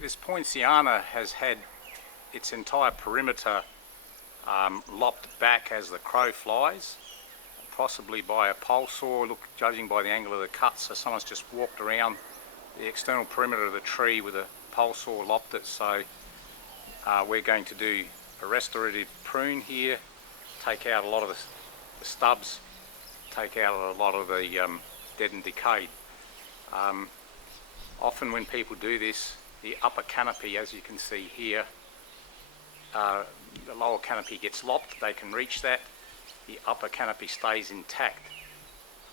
This poinciana has had its entire perimeter lopped back as the crow flies, possibly by a pole saw, judging by the angle of the cut. So someone's just walked around the external perimeter of the tree with a pole saw, lopped it. So we're going to do a restorative prune here, take out a lot of the stubs, take out a lot of the dead and decayed. Often when people do this, the upper canopy, as you can see here, the lower canopy gets lopped. They can reach that. The upper canopy stays intact.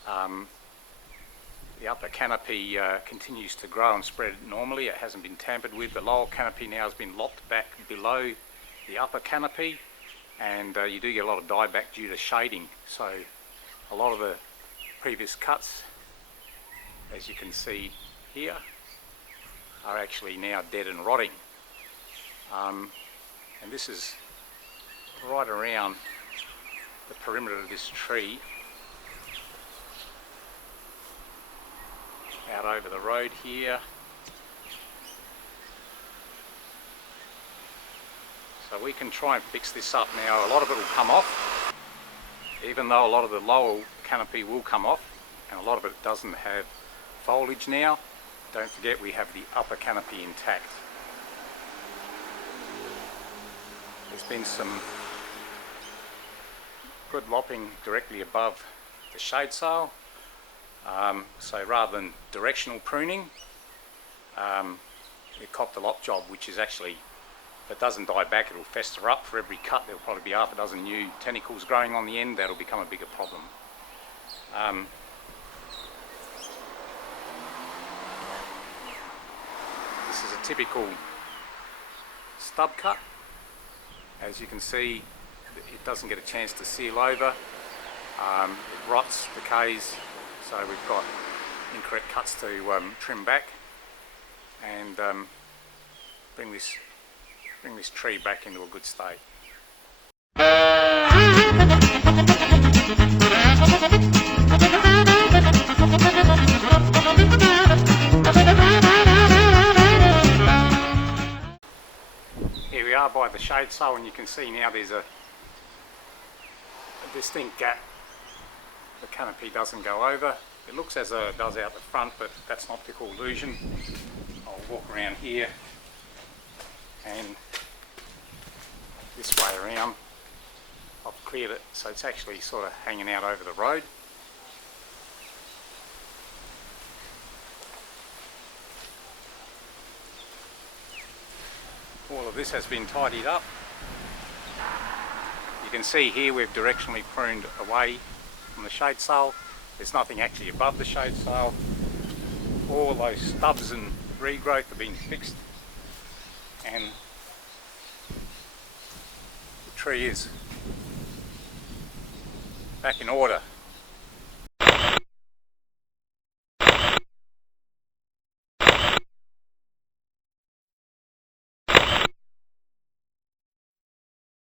The upper canopy continues to grow and spread normally. It hasn't been tampered with. The lower canopy now has been lopped back below the upper canopy, and you do get a lot of dieback due to shading. So a lot of the previous cuts, as you can see here, are actually now dead and rotting. And this is right around the perimeter of this tree, out over the road here. So we can try and fix this up now. A lot of it will come off, even though a lot of the lower canopy will come off, and a lot of it doesn't have foliage now. Don't forget, we have the upper canopy intact. There's been some good lopping directly above the shade sail. So rather than directional pruning, we copped the lop job, which is actually, if it doesn't die back, it'll fester up. For every cut there'll probably be half a dozen new tentacles growing on the end. That'll become a bigger problem. This is a typical stub cut. As you can see, it doesn't get a chance to seal over. It rots, decays, so we've got incorrect cuts to trim back and bring this tree back into a good state. Here we are by the shade sail, and you can see now there's a distinct gap. The canopy doesn't go over. It looks as though it does out the front, but that's an optical illusion. I'll walk around here and this way around. I've cleared it so it's actually sort of hanging out over the road. All of this has been tidied up. You can see here we've directionally pruned away from the shade sail. There's nothing actually above the shade sail. All those stubs and regrowth have been fixed, and the tree is back in order.